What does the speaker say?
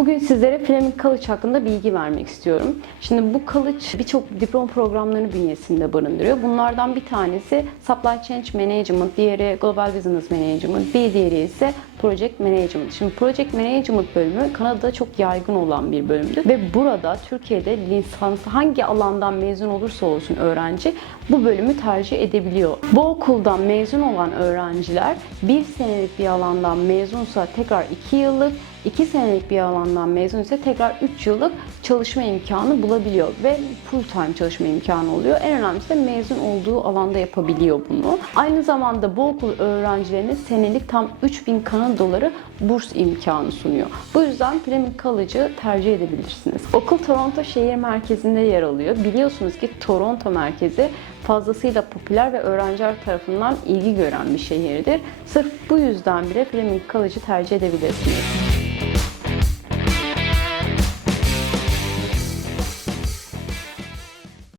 Bugün sizlere Fleming College hakkında bilgi vermek istiyorum. Şimdi bu college birçok diploma programlarını bünyesinde barındırıyor. Bunlardan bir tanesi Supply Chain Management, diğeri Global Business Management, bir diğeri ise Project Management. Şimdi Project Management bölümü Kanada'da çok yaygın olan bir bölümdür ve burada Türkiye'de lisans hangi alandan mezun olursa olsun öğrenci bu bölümü tercih edebiliyor. Bu okuldan mezun olan öğrenciler bir senelik bir alandan mezunsa tekrar 2 yıllık, 2 senelik bir alandan mezun ise tekrar 3 yıllık çalışma imkanı bulabiliyor ve full time çalışma imkanı oluyor. En önemlisi de mezun olduğu alanda yapabiliyor bunu. Aynı zamanda bu okul öğrencilerine senelik tam 3000 Kanada doları burs imkanı sunuyor. Bu yüzden Fleming College'ı tercih edebilirsiniz. Okul Toronto şehir merkezinde yer alıyor. Biliyorsunuz ki Toronto merkezi fazlasıyla popüler ve öğrenciler tarafından ilgi gören bir şehirdir. Sırf bu yüzden bile Fleming College'ı tercih edebilirsiniz.